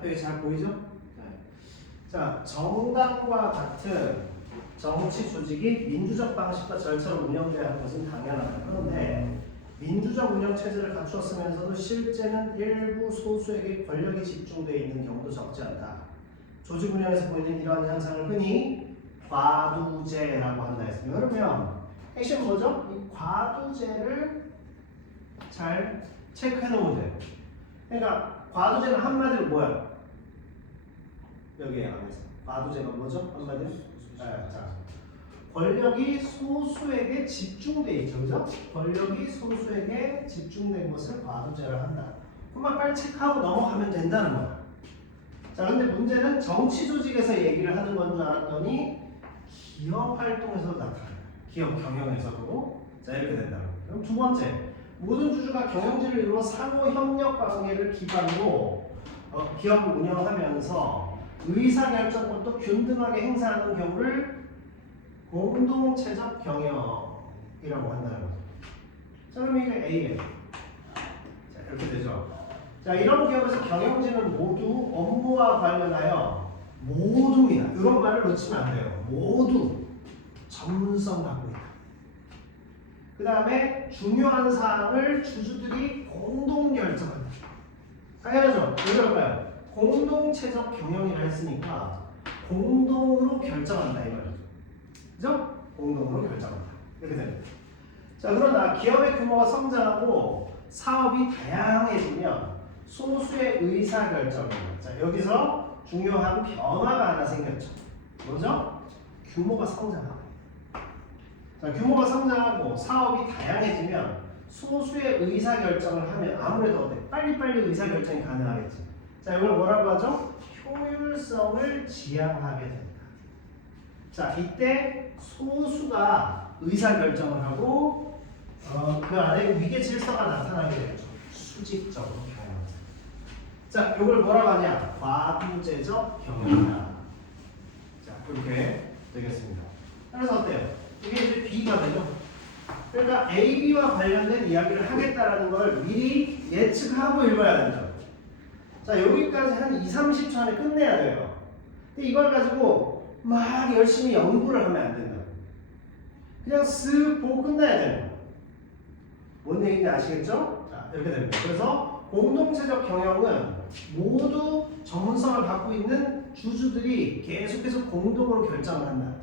그래프에 잘 보이죠? 네. 자, 정당과 같은 정치 조직이 민주적 방식과 절차로 운영돼야 하는 것은 당연하다. 그런데 민주적 운영 체제를 갖추었으면서도 실제는 일부 소수에게 권력이 집중되어 있는 경우도 적지 않다. 조직 운영에서 보이는 이러한 현상을 흔히 과두제라고 한다 했습니다. 그러면 핵심 뭐죠? 이 과두제를 잘 체크해 놓으면 돼요. 그러니까 과두제는 한마디로 뭐야? 여기 안에서 과두제가 뭐죠? 한마디로? 자, 권력이 소수에게 집중돼 있죠, 그죠? 권력이 소수에게 집중된 것을 과두제라 한다. 그만 빨리 체크하고 넘어가면 된다는 거야. 자, 근데 문제는 정치 조직에서 얘기를 하는 건 줄 알았더니 기업 활동에서도 나타나요. 기업 경영에서도. 자, 이렇게 된다는 거예요. 그럼 두 번째, 모든 주주가 경영진을 이루어 상호 협력 관계를 기반으로 기업을 운영하면서 의사결정권도 균등하게 행사하는 경우를 공동체적 경영이라고 한다는 거죠. 자, 그럼 이게 A예요. 자, 이렇게 되죠. 자, 이런 기업에서 경영진은 모두 업무와 관련하여 모두입니다. 이런 말을 놓치면 안 돼요. 모두 전문성 갖고 있다. 그 다음에 중요한 사항을 주주들이 공동 결정한다. 당연하죠. 왜 그럴까요? 공동체적 경영이라 했으니까 공동으로 결정한다 이 말이죠. 그죠? 공동으로 결정한다. 이렇게 됩니다. 자, 그러나 기업의 규모가 성장하고 사업이 다양해지면 소수의 의사결정입니다. 자, 여기서 중요한 변화가 하나 생겼죠. 뭐죠? 규모가 성장하고. 자, 규모가 성장하고 사업이 다양해지면 소수의 의사결정을 하면 아무래도 어때? 빨리빨리 의사결정이 가능하겠지. 자, 이걸 뭐라고 하죠? 효율성을 지향하게 된다. 자, 이때 소수가 의사결정을 하고 그 안에 위계 질서가 나타나게 되죠. 수직적으로 경영. 자, 이걸 뭐라고 하냐? 과두제적 경영이다. 자, 이렇게 되겠습니다. 그래서 어때요? 이게 이제 B가 되죠. 그러니까 A, B와 관련된 이야기를 하겠다라는 걸 미리 예측하고 읽어야 되죠. 자, 여기까지 한 20-30초 안에 끝내야 돼요. 근데 이걸 가지고 막 열심히 연구를 하면 안 된다. 그냥 쓱 보고 끝나야 되는 거예요. 뭔 얘기인지 아시겠죠? 자, 이렇게 됩니다. 그래서 공동체적 경영은 모두 전문성을 갖고 있는 주주들이 계속해서 공동으로 결정을 한다.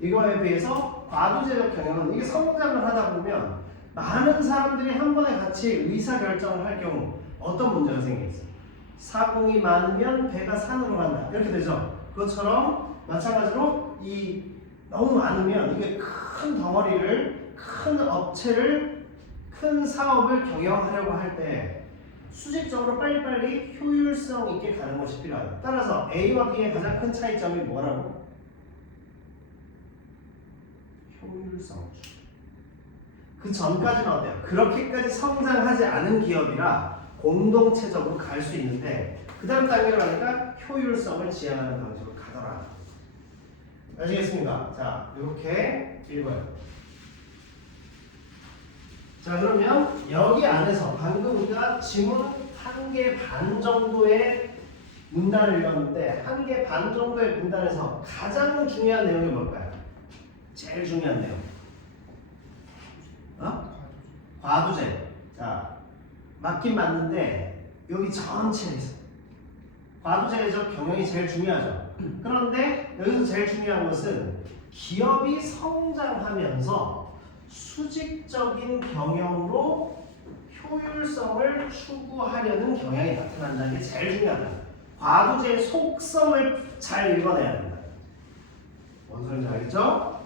이거에 비해서 과두제적 경영은 이게 성장을 하다 보면 많은 사람들이 한 번에 같이 의사결정을 할 경우 어떤 문제가 생기겠어요? 사공이 많으면 배가 산으로 간다. 이렇게 되죠. 그것처럼 마찬가지로 이 너무 많으면 이게 큰 덩어리를, 큰 업체를, 큰 사업을 경영하려고 할 때 수직적으로 빨리빨리 효율성 있게 가는 것이 필요하다. 따라서 A와 B의 가장 큰 차이점이 뭐라고? 효율성. 그 전까지는 어때요? 그렇게까지 성장하지 않은 기업이라 공동체적으로 갈 수 있는데 그 다음 단계로 가니까 효율성을 지향하는 방식으로 가더라. 아시겠습니까? 자, 이렇게 읽어요. 자, 그러면 여기 안에서 방금 우리가 지문 1개 반 정도의 문단을 읽었는데 1개 반 정도의 문단에서 가장 중요한 내용이 뭘까요? 제일 중요한 내용. 과두제. 자, 맞긴 맞는데 여기 전체에서 과두제적 경영이 제일 중요하죠. 그런데 여기서 제일 중요한 것은 기업이 성장하면서 수직적인 경영으로 효율성을 추구하려는 경향이 나타난다는 게 제일 중요하다. 과두제의 속성을 잘 읽어내야 된다. 뭔 소리인지 알겠죠?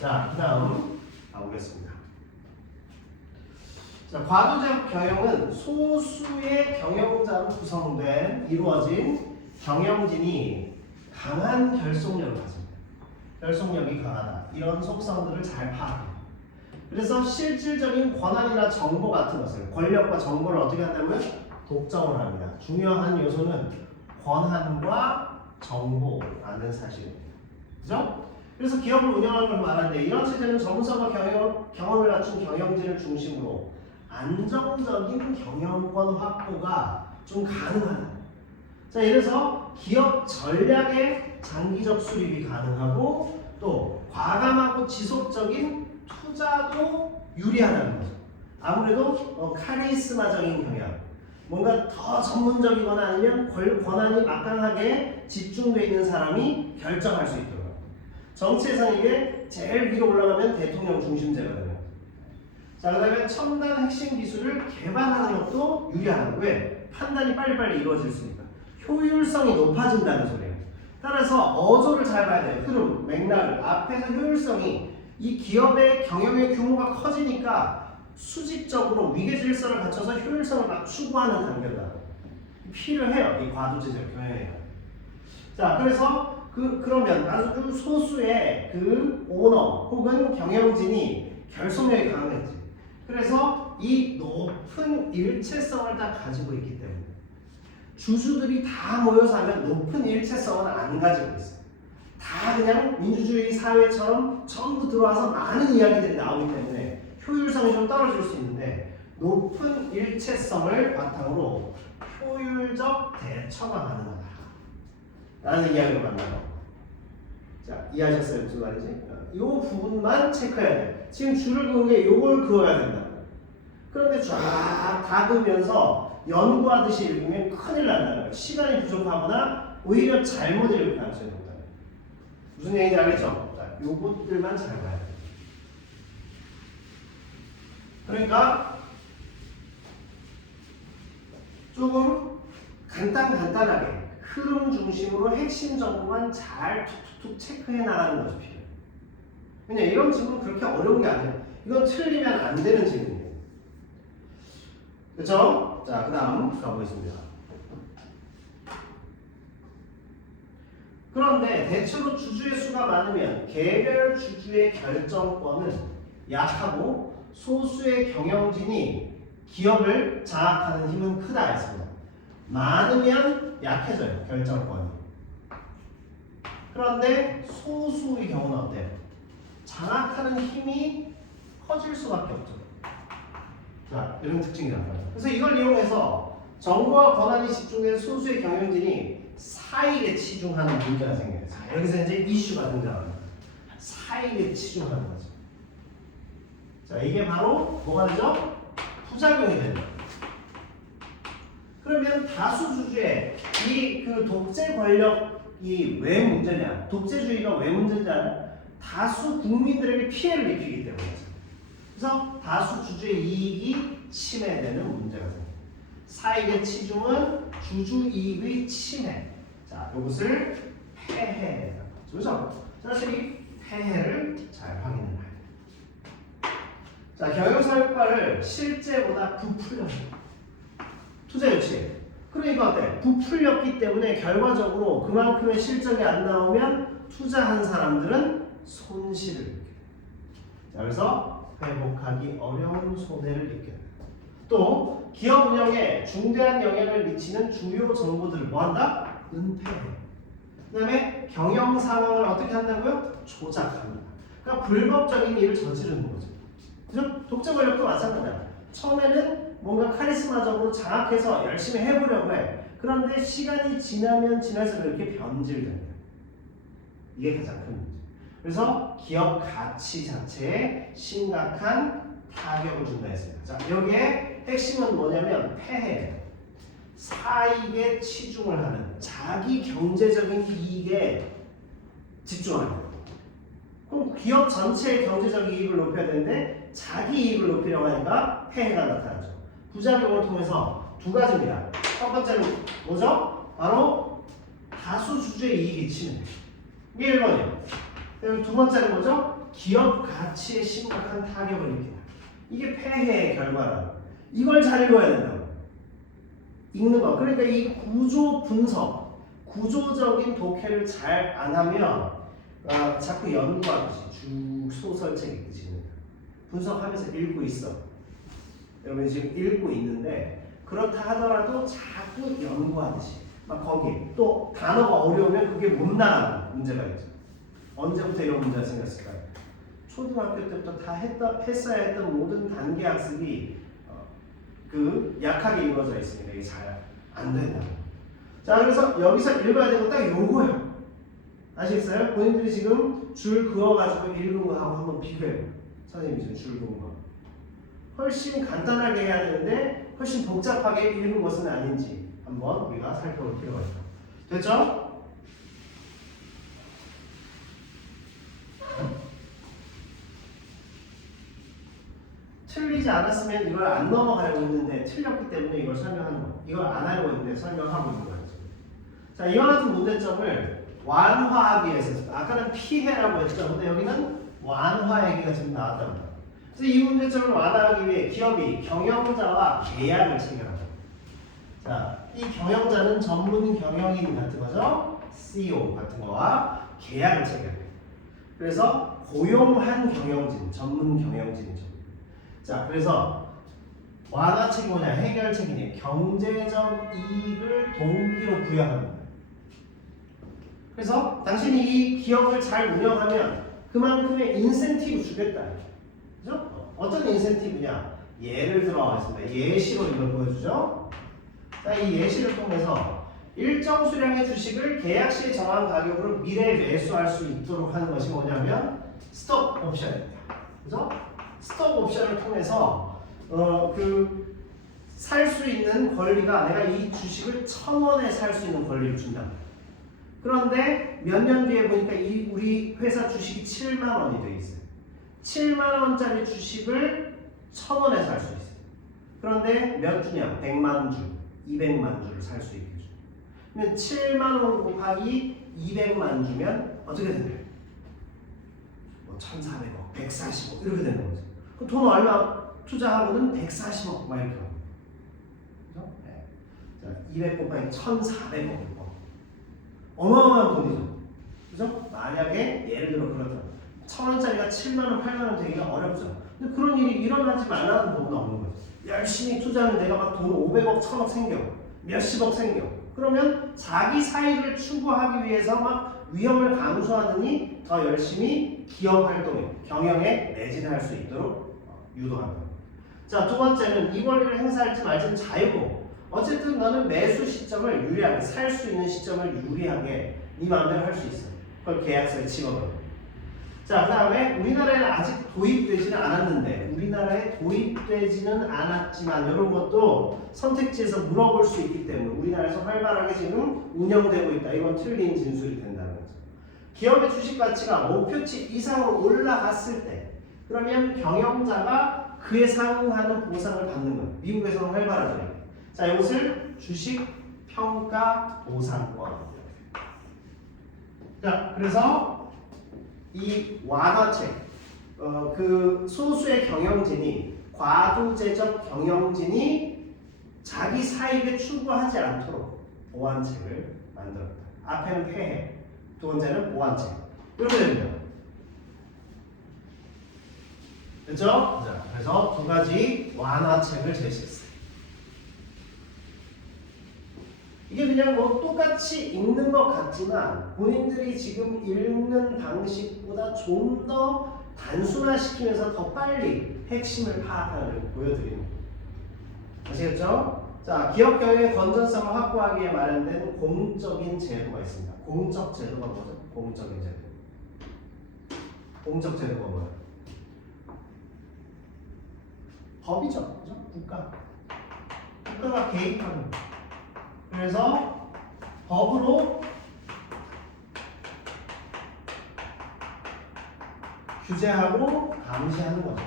자, 그 다음 가보겠습니다. 자, 과두제적 경영은 소수의 경영자로 구성된 이루어진 경영진이 강한 결속력을 가집니다. 결속력이 강하다. 이런 속성들을 잘 파악해요. 그래서 실질적인 권한이나 정보 같은 것을 권력과 정보를 어떻게 한다면 독점을 합니다. 중요한 요소는 권한과 정보라는 사실입니다. 그죠? 그래서 기업을 운영하는 걸 말하는데 이런 체제는 전문성과 경험을 갖춘 경영진을 중심으로 안정적인 경영권 확보가 좀 가능하다. 자, 이래서 기업 전략의 장기적 수립이 가능하고 또 과감하고 지속적인 투자도 유리하다는 거죠. 아무래도 카리스마적인 경향, 뭔가 더 전문적이거나 아니면 권한이 막강하게 집중되어 있는 사람이 결정할 수 있도록. 정치에서는 이게 제일 위로 올라가면 대통령 중심제거든요. 자, 그 다음에 첨단 핵심 기술을 개발하는 것도 유리하다. 왜? 판단이 빨리빨리 이루어질 수 있다. 효율성이 높아진다는 소리예요. 따라서 어조를 잘 봐야 돼요. 흐름, 맥락을. 앞에서 효율성이 이 기업의 경영의 규모가 커지니까 수직적으로 위계질서를 갖춰서 효율성을 막 추구하는 단계다. 필요해요. 이 과도제적 경영에. 자, 그래서 그러면 아주 소수의 그 오너 혹은 경영진이 결속력이 강했지. 그래서 이 높은 일체성을 다 가지고 있기 때문에 주주들이 다 모여서 하면 높은 일체성은 안 가지고 있어요. 다 그냥 민주주의 사회처럼 전부 들어와서 많은 이야기들이 나오기 때문에 효율성이 좀 떨어질 수 있는데 높은 일체성을 바탕으로 효율적 대처가 가능하다 라는 이야기를 만나요. 자, 이해하셨어요? 무슨 말인지? 이 부분만 체크해야 돼. 지금 줄을 그은 게 이걸 그어야 된다. 그런데 쫙 다 그으면서 연구하듯이 읽으면 큰일 난다는 거예요. 시간이 부족하거나 오히려 잘못 읽을 가능성이 높다. 무슨 얘기인지 알겠죠? 자, 요것들만 잘 봐야 돼요. 그러니까 조금 간단하게 흐름 중심으로 핵심 정보만 잘 툭툭툭 체크해 나가는 것이 필요해요. 왜냐 이런 질문은 그렇게 어려운 게 아니에요. 이건 틀리면 안 되는 질문이에요. 그렇죠? 자, 그 다음 가보겠습니다. 그런데 대체로 주주의 수가 많으면 개별 주주의 결정권은 약하고 소수의 경영진이 기업을 장악하는 힘은 크다 했습니다. 많으면 약해져요, 결정권이. 그런데 소수의 경우는 어때요? 장악하는 힘이 커질 수밖에 없죠. 자, 이런 특징이 나타나요. 그래서 이걸 이용해서 정보와 권한이 집중된 소수의 경영진이 사익에 치중하는 문제가 생겨요. 자, 여기서 이제 이슈가 등장합니다. 사익에 치중하는 거죠. 자, 이게 바로 뭐가 되죠? 부작용이 됩니다. 그러면 다수 주주의 이 그 독재 권력이 왜 문제냐? 독재주의가 왜 문제냐? 다수 국민들에게 피해를 입히기 때문이죠. 그래서 다수 주주의 이익이 침해되는 문제가 생깁니다. 사익의 치중은 주주 이익의 침해. 자, 이것을 폐해라고 하죠. 그래서 사실 폐해를 잘 확인을 해야 돼요. 자, 경영사 효과를 실제보다 부풀려요. 투자 유치. 그러니까 어때? 부풀렸기 때문에 결과적으로 그만큼의 실적이 안 나오면 투자한 사람들은 손실을 입게 돼요. 자, 그래서 회복하기 어려운 손해를 입게 돼요. 또 기업 운영에 중대한 영향을 미치는 주요 정보들을 뭐한다? 은폐해. 그 다음에 경영 상황을 어떻게 한다고요? 조작합니다. 그러니까 불법적인 일을 저지르는 거죠. 그죠? 독재 권력도 마찬가지야. 처음에는 뭔가 카리스마적으로 장악해서 열심히 해보려고 해. 그런데 시간이 지나면 지날수록 이렇게 변질됩니다. 이게 가장 큰 문제. 그래서 기업 가치 자체에 심각한 타격을 준다 했습니다. 자, 여기에 핵심은 뭐냐면 폐해예요. 사익에 치중을 하는 자기 경제적인 이익에 집중하는 거예요. 그럼 기업 전체의 경제적 이익을 높여야 되는데 자기 이익을 높이려고 하니까 폐해가 나타나죠. 부작용을 통해서 두 가지입니다. 첫 번째는 뭐죠? 바로 다수 주주의 이익이 침해. 이게 1번이에요. 그리고 두 번째는 뭐죠? 기업 가치에 심각한 타격을 입힌다. 이게 폐해의 결과라. 이걸 잘 읽어야 된다고. 읽는 거. 그러니까 이 구조 분석, 구조적인 독해를 잘 안 하면 자꾸 연구하듯이 쭉 소설책 읽듯이 분석하면서 읽고 있어. 여러분 지금 읽고 있는데 그렇다 하더라도 자꾸 연구하듯이 막 거기 또 단어가 어려우면 그게 못 나가는 문제가 있죠. 언제부터 이런 문제가 생겼을까요? 초등학교 때부터 다 했어야 했던 모든 단계 학습이 약하게 이루어져 있으니까 이게 잘 안 된다. 자, 그래서 여기서 읽어야 되는 거 딱 요거예요. 아시겠어요? 본인들이 지금 줄 그어가지고 읽은 거하고 한번 비교해요. 선생님이 지금 줄 그은 거. 훨씬 간단하게 해야 되는데 훨씬 복잡하게 읽은 것은 아닌지 한번 우리가 살펴볼 필요가 있다. 됐죠? 틀리지 않았으면 이걸 안 넘어가려고 했는데 틀렸기 때문에 이걸 설명하는 거. 이걸 안 하려고 했는데 설명하고 있는 거예요. 자, 이와 같은 문제점을 완화하기 위해서 아까는 피해라고 했죠. 근데 여기는 완화 얘기가 지금 나왔답니다. 그래서 이 문제점을 완화하기 위해 기업이 경영자와 계약을 체결하죠. 자, 이 경영자는 전문 경영인 같은 거죠. CEO 같은 거와 계약을 체결해요. 그래서 고용한 경영진, 전문 경영진이죠. 자, 그래서 완화책이 뭐냐? 해결책이니 경제적 이익을 동기로 부여하는 거예요. 그래서 당신이 이 기업을 잘 운영하면 그만큼의 인센티브 주겠다. 그죠? 어떤 인센티브냐? 예를 들어 하겠습니다. 예시로 이걸 보여주죠. 자, 이 예시를 통해서 일정 수량의 주식을 계약 시 정한 가격으로 미래에 매수할 수 있도록 하는 것이 뭐냐면 스톡 옵션입니다. 그죠? 스톡 옵션을 통해서 살 수 있는 권리가 내가 이 주식을 1,000원에 살 수 있는 권리를 준다. 그런데 몇 년 뒤에 보니까 이 우리 회사 주식이 7만 원이 돼 있어요. 7만 원짜리 주식을 1,000원에 살 수 있어요. 그런데 몇 주냐? 100만 주, 200만 주를 살 수 있게 줘. 그러면 7만 원 곱하기 200만 주면 어떻게 되나요? 뭐 1,400억, 140억 이렇게 되는 거죠. 그 돈 얼마 투자하고는 140억 막 이렇게 합니다. 그죠? 네. 자, 200 곱하기 1,400억. 어마어마한 돈이죠. 그죠? 만약에 예를 들어 그렇다. 1,000원짜리가 7만 원, 8만 원 되기가 어렵죠. 근데 그런 일이 일어나지 말라는 법은 없는 거죠. 열심히 투자하면 내가 막 돈 500억, 1,000억 생겨. 몇십억 생겨. 그러면 자기 사익을 추구하기 위해서 막 위험을 감수하느니 더 열심히 기업 활동에, 경영에 매진할 수 있도록 유도합니다. 자, 두 번째는 이 권리를 행사할지 말지는 자유고 어쨌든 너는 매수 시점을 유리하게, 살 수 있는 시점을 유리하게 네 마음대로 할 수 있어. 그걸 계약서에 집어넣어. 자, 그 다음에 우리나라에는 아직 도입되지는 않았는데 우리나라에 도입되지는 않았지만 이런 것도 선택지에서 물어볼 수 있기 때문에 우리나라에서 활발하게 지금 운영되고 있다. 이건 틀린 진술이 된다는 거죠. 기업의 주식 가치가 목표치 이상으로 올라갔을 때 그러면 경영자가 그에 상응하는 보상을 받는 거예요. 미국에서는 활발하죠. 자, 이것을 주식 평가 보상권. 자, 그래서 이 완화책, 그 소수의 경영진이 과도제적 경영진이 자기 사익을 추구하지 않도록 보완책을 만들었다. 앞에는 폐해, 두 번째는 보완책. 이렇게 됩니다. 그렇죠? 자, 그래서 두 가지 완화책을 제시했어요. 이게 그냥 뭐 똑같이 읽는 것 같지만 본인들이 지금 읽는 방식보다 좀 더 단순화시키면서 더 빨리 핵심을 파악하는 걸 보여드리는 거예요. 아시겠죠? 자, 기업 경영의 건전성을 확보하기 위해 마련된 공적인 제도가 있습니다. 공적 제도가 뭐죠? 공적인 제도. 공적 제도가 뭐예요? 법이죠. 그죠? 국가. 국가가 개입하는 거예요. 그래서 법으로 규제하고 감시하는 거죠.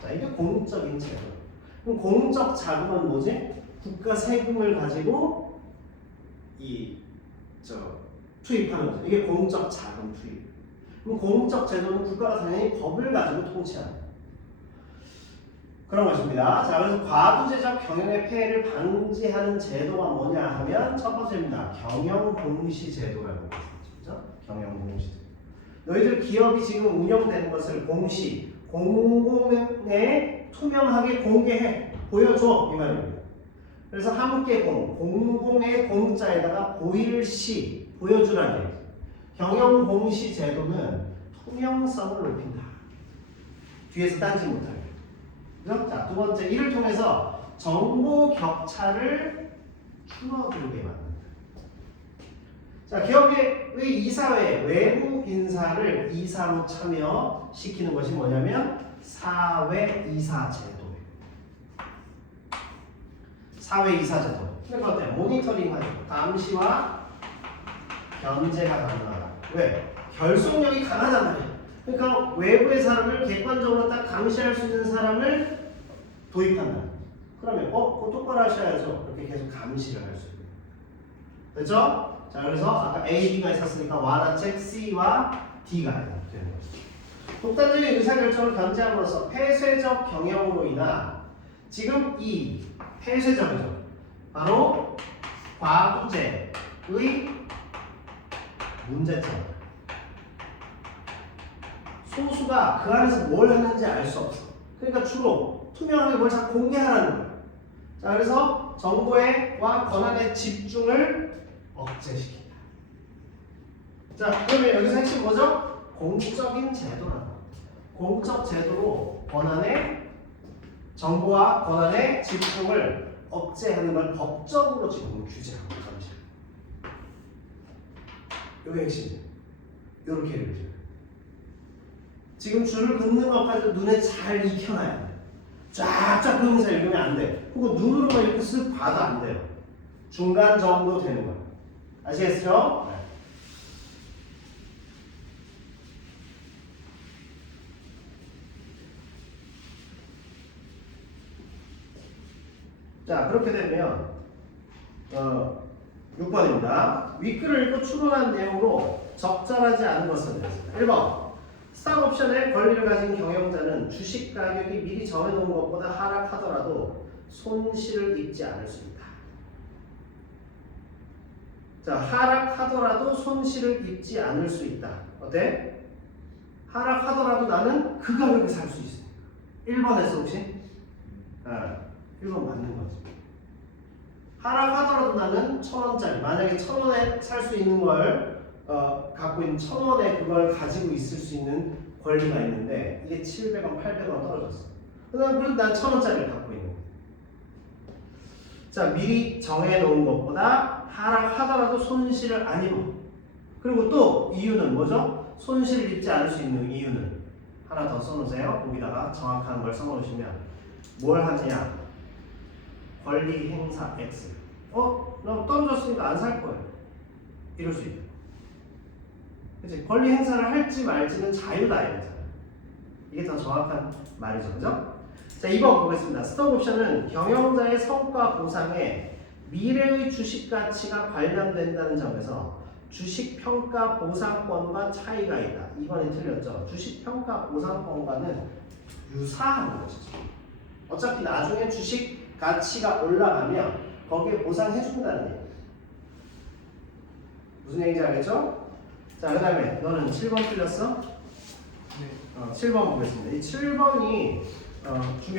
자, 이게 공적인 제도. 그럼 공적 자금은 뭐지? 국가 세금을 가지고 투입하는 거죠. 이게 공적 자금 투입. 그럼 공적 제도는 국가가 당연히 법을 가지고 통치하는 거예요. 그런 것입니다. 자, 그래서 과도제적 경영의 폐해를 방지하는 제도가 뭐냐 하면 첫 번째입니다. 경영공시제도라는 것이죠. 경영공시제도. 너희들 기업이 지금 운영되는 것을 공시, 공공에 투명하게 공개해, 보여줘 이 말입니다. 그래서 함께 공공의 공자에다가 보일시, 보여주라는 얘기죠. 경영공시제도는 투명성을 높인다. 뒤에서 딴지 못하게. 자, 두 번째, 이를 통해서 정보 격차를 줄어들게 만든다. 자, 기업의 이사회 외부 인사를 이사로 참여시키는 것이 뭐냐면 사회이사 제도예요. 사회이사 제도. 그러니까 어때? 모니터링하죠. 감시와 견제가 가능하다. 왜? 결속력이 강하단 말이에요. 그러니까 외부의 사람을 객관적으로 딱 감시할 수 있는 사람을 도입한다. 그러면 그거 똑바로 하셔야죠. 이렇게 계속 감시를 할 수 있는. 됐죠? 자, 그래서 아까 A, B가 있었으니까 완화책 C와 D가 되는 거죠. 독단적인 의사결정을 견제함으로써 폐쇄적 경영으로 인한 지금 이 폐쇄적이죠. 바로 과부제의 문제점. 소수가 그 안에서 뭘 하는지 알 수 없어. 그러니까 주로 투명하게 뭘 자꾸 공개하라는 거예요. 자, 그래서 정보와 권한의 집중을 억제시킨다. 자, 그러면 여기서 핵심 뭐죠? 공적인 제도라는 거. 공적 제도로 정보와 권한의 집중을 억제하는 걸 법적으로 지금 규제하고 있다는 거죠. 이게 핵심이에요. 이렇게 읽으시면 지금 줄을 긋는 것까지도 눈에 잘 익혀놔야 돼. 쫙쫙 그으면서 읽으면 안 돼. 혹은 눈으로만 이렇게 쓱 봐도 안 돼요. 중간 정도 되는 거예요. 아시겠죠? 네. 자, 그렇게 되면 6번입니다. 윗글을 읽고 추론한 내용으로 적절하지 않은 것은 되겠습니다. 1번. 스탁 옵션의 권리를 가진 경영자는 주식 가격이 미리 정해놓은 것보다 하락하더라도 손실을 입지 않을 수 있다. 자, 하락하더라도 손실을 입지 않을 수 있다. 어때? 하락하더라도 나는 그 가격에 살 수 있어. 1번 했어 혹시? 1번 맞는 거지. 하락하더라도 나는 1,000원짜리, 만약에 1,000원에 살 수 있는 걸 갖고 있는 1,000원에 그걸 가지고 있을 수 있는 권리가 있는데 이게 700원, 800원 떨어졌어. 그래도 난 1,000원짜리를 갖고 있는 거야. 자, 미리 정해놓은 것보다 하락하더라도 손실을 안 입어. 그리고 또 이유는 뭐죠? 손실을 입지 않을 수 있는 이유는 하나 더 써놓으세요. 거기다가 정확한 걸 써놓으시면 뭘 하느냐? 권리 행사 X. 너 떨어졌으니까 안 살 거예요. 이럴 수 있다. 그치? 권리 행사를 할지 말지는 자유다 이거잖아. 이게 더 정확한 말이죠, 그죠? 자, 2번 보겠습니다. 스톡 옵션은 경영자의 성과 보상에 미래의 주식 가치가 관련된다는 점에서 주식 평가 보상권과 차이가 있다. 2번이 틀렸죠. 주식 평가 보상권과는 유사한 것이죠. 어차피 나중에 주식 가치가 올라가면 거기에 보상해준다는 얘기예요. 무슨 얘기인지 알겠죠? 자, 그 다음에 너는 7번 틀렸어? 네. 7번 보겠습니다. 이 7번이 중요해요.